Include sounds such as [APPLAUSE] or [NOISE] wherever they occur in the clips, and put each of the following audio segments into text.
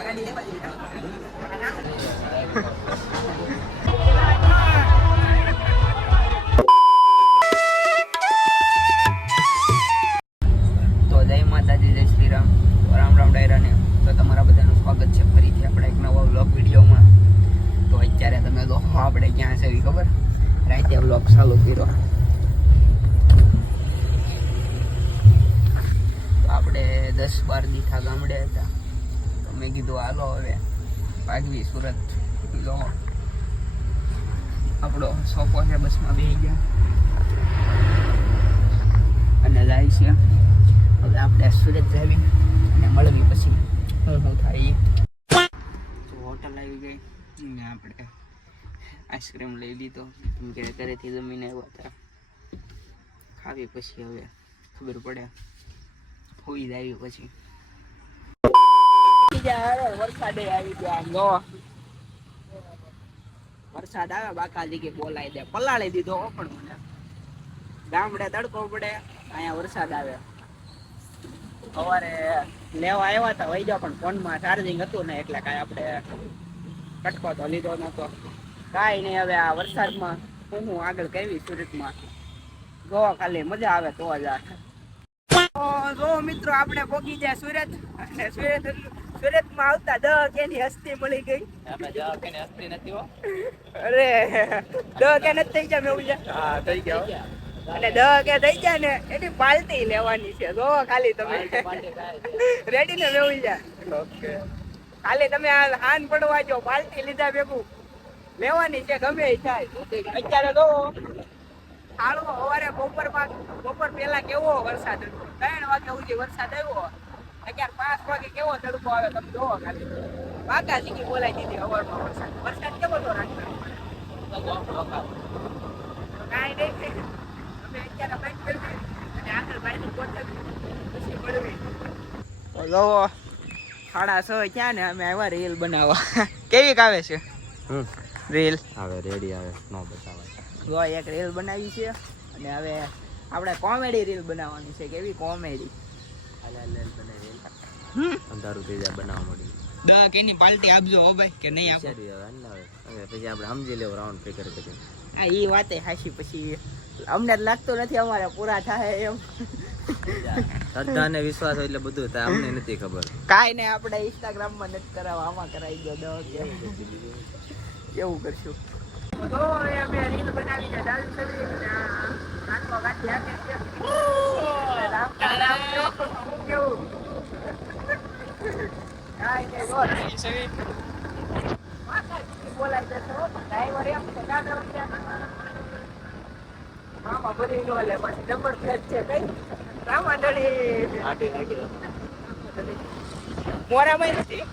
આપણે એક નવા વ્લોગ વિડીયોમાં. તો અત્યારે તમે તો આપણે ક્યાં છે એવી ખબર? રાતે વ્લોગ ચાલુ કર્યો. તો આપણે દસ બાર દીઠા ગામડે હતા. તો મેં કીધું, હાલો હવે ભાગવી સુરત લો. આપણો સોફો છે બસમાં બેસી ગયા. અને જાય છે. હવે આપણે સુરત જાવી અને મળવી પછી હું હું થાય. તો હોટલ આવી ગઈ. અને આપણે આઈસ્ક્રીમ લઈ લીધો. કે ઘરેથી જમીને આવ્યા હતા. ખાવી પછી હવે ખબર પડે. હોઈ જ આવી પછી. વરસાદે આવી બાકાજી કે બોલાય દે. પલાળી દીધો પણ મને. ગામડે તડકો પડે, અહીંયા વરસાદ આવે. સવારે લેવા આવ્યા હતા વહી જાવ પણ ફોનમાં ચાર્જિંગ હતું ને એટલે કાંઈ આપણે કટકો તો લીધો નતો કાંઈ નહીં, હવે આ વરસાદમાં હું હું આગળ સુરત સુરતમાં. ગોવા ખાલી મજા આવે તો જ આ. મિત્રો, આપણે પોગી જાય સુરત. અને સુરત સુરતમાં આવતા દ કેની હસ્તી મળી ગઈ. અરે દ કે નથી થઈ ગયા મેં ઉજા અને દ કે થઈ જાય ને એની પાલટી લેવાની છે. જો ખાલી તમે. રેડી ને મેં ઉજા ઓકે. ખાલી તમે આ હાન પડવા જો પાલટી લીધા ભેગું. લેવાની છે ગમે એ થાય. અત્યારે તો હાલો સવારે બપોરમાં બપોર પહેલા કેવો વરસાદ હતો? ત્રણ વાગે સુધી વરસાદ આવ્યો. અત્યારે પાંચ વાગે કેવો તડકો આવે તમે જોવો ખાલી. બાકા સીકી બોલાઈ દીધી હવારમાં વરસાદ. વરસાદ કેવો તો રાખતા કાંઈ નહીં અમે અત્યારે બાઈક ફેરવી અને આગળ બાઈક ગોઠવી પછી મળવી જોવો સાડા છ ક્યાં ને અમે આવ્યા રીલ બનાવવા. કેવી આવે છે? હમ. રીલ. આવે રેડી આવે નો બતાવાય. જો એક રીલ બનાવી છે. અને હવે આપણે કોમેડી રીલ બનાવવાની છે. કેવી કોમેડી? અંધારું થઈ જાય બનાવવા મળી દા કેની પાલટી આપજો હો ભાઈ કે નહીં આપો. હવે હાલ આવે હવે પછી આપણે સમજી લેવું રાઉન્ડ ફિગર કરી આ ઈ વાતે હાશી પછી. અમને લાગતું નથી અમારે પૂરા થાય એમ. શ્રદ્ધા અને વિશ્વાસ હોય એટલે બધું થાય અમને નથી ખબર. કાંઈ નહીં આપણે ઇન્સ્ટાગ્રામમાં નથી કરાવવા આમાં કરાવી દો દવા એવું કરશું. બનાવી છે દાલ સબ્જી અને આ કાચો ગાંઠી આપે છે રામ રામ કેવું કાંઈ નહીં બોલ બોલાય જશે હો ડ્રાઈવર એમ છે કાં મામા ભરી નો લે પછી નંબર પ્લેટ છે કઈ રામાડળી મોરામાં નથી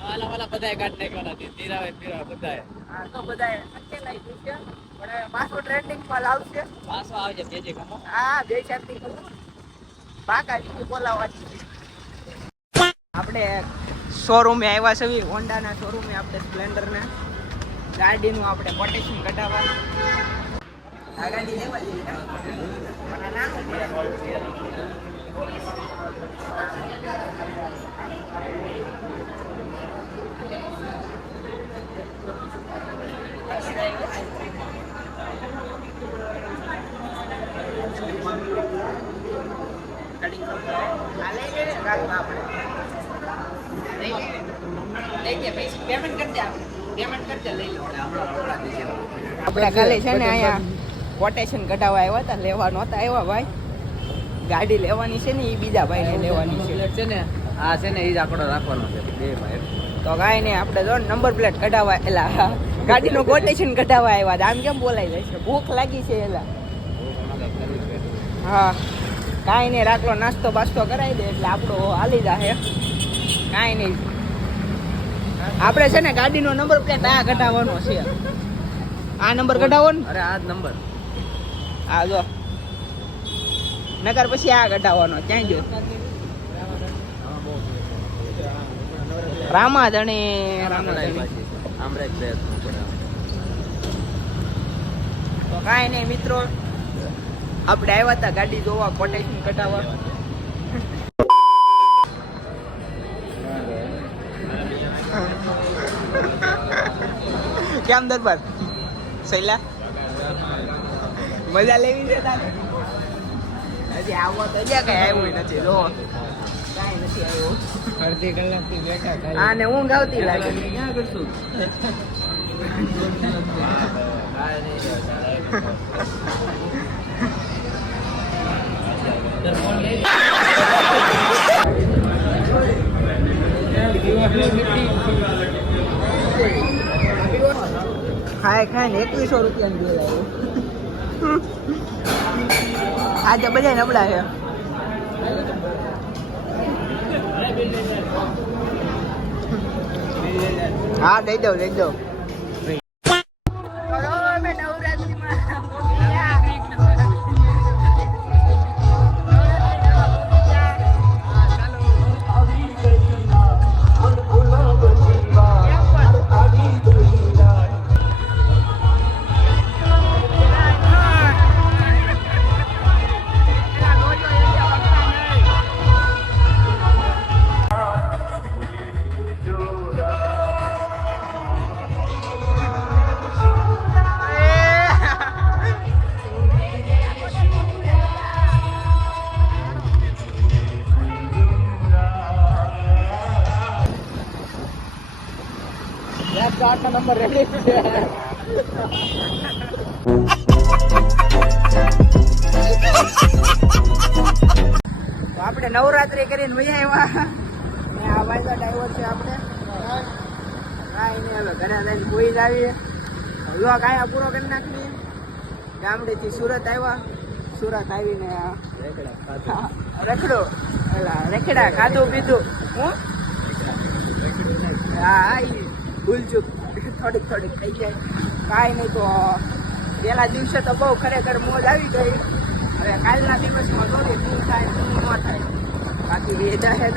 વાલા વાલા બધાય કાઢ નાખવાના બધાય હા તો બધાય જ છે પણ હવે ટ્રેન્ડિંગમાં લાવશે પાછો આવજે બે જે કમો હા, બે ચારથી બાકા જીની બોલાવવાની આપણે શોરૂમે આવ્યા છે હોન્ડાના શોરૂમે આપણે સ્પ્લેન્ડરને. ગાડીનું આપણે કોટેશન કઢાવવા. આ ગાડી છે. પણ આ નાનું છે. આ લઈ લે ને ગાડીમાં આપણે. લઈ લે. લઈ લે, પૈસા payment કરી દે આપણે. Payment કરી દે, લઈ લો. આપણે ખાલી છે. ને અહીંયા કોટેશન કઢાવવા આવ્યા હતા લેવા નહોતા આવ્યા ભાઈ. ગાડી લેવાની છે ને એ બીજા ભાઈને લેવાની છે. છે ને આ છે ને એ જ આંકડો રાખવાનો છે બે ભાઈ. તો કાંઈ નહીં આપણે જો નંબર પ્લેટ કઢાવવા એલા ગાડીનું કોટેશન કઢાવવા આવ્યા હતા. આમ કેમ બોલાઈ જાય છે? ભૂખ લાગી છે એલા. હા. કાંઈ નહીં રાખલો નાસ્તો બાસ્તો કરાવી દે એટલે આપણો હાલી જાહે. કાંઈ નહીં. આપણે છે ને ગાડીનો નંબર પ્લેટ આ કઢાવવાનો છે. આ નંબર કઢાવો ને. અરે આ જ નંબર આ જો. નકર પછી આ કઢાવવાનો ક્યાં જો. રામાધણી રામાધણી. તો કાંઈ નહીં મિત્રો આપણે આવ્યા હતા ગાડી જોવા કોટેશન કઢાવવા. કેમ દરબાર સૈલા મજા લેવી છે તારે? હજી આવો તો જ્યાં કઈ આવ્યું નથી. જો કાંઈ નથી આવ્યું. અડધી કલાકથી બેઠા હા ને ઊંઘ આવતી લાગે. ક્યાં કરશું? [LAUGHS] ખાય ખાય ને એકવીસો રૂપિયાનું બિલ આવ્યું આજે બધા નબળા છે હા દઈ દઉં દઈ દઉં આઠ નંબર રેડી છે. આપણે નવરાત્રી કરીને મજા આવ્યા. ને આ ભાઈ તો ડ્રાઈવર છે આપણે. કાંઈ નહીં હવે ઘરે લઈને કોઈ જ આવીએ. વ્લોગ અહીંયા પૂરો કરી નાખીએ. ગામડેથી સુરત આવ્યા. સુરત આવીને રખડો. રખડા ખાધું પીધું. હું? હા ભૂલચૂક થોડીક થોડીક થઈ જાય. કાંઈ નહીં તો પહેલા દિવસે તો બહુ ખરેખર મોજ આવી ગઈ. હવે કાલના દિવસમાં થોડી શું થાય શું ન થાય. બાકી એ દહે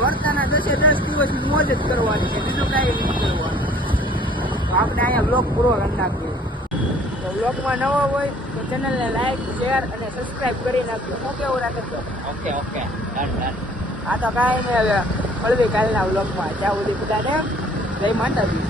વર્તાના દસે દસ દિવસ મોજ જ કરવાની છે. બીજું કાંઈ નહીં કરવાનું. તો આપણે અહીંયા બ્લોગ પૂરો કરી નાખીએ. તો બ્લોગમાં નવો હોય તો ચેનલને લાઈક શેર અને સબસ્ક્રાઈબ કરી નાખજો. હું કેવું રાખે ઓકે ઓકે. ડન ડન આ તો કાંઈ નહીં હવે. મળવી કાલના વ્લોગમાં ત્યાં સુધી બધાને જય માતાજી.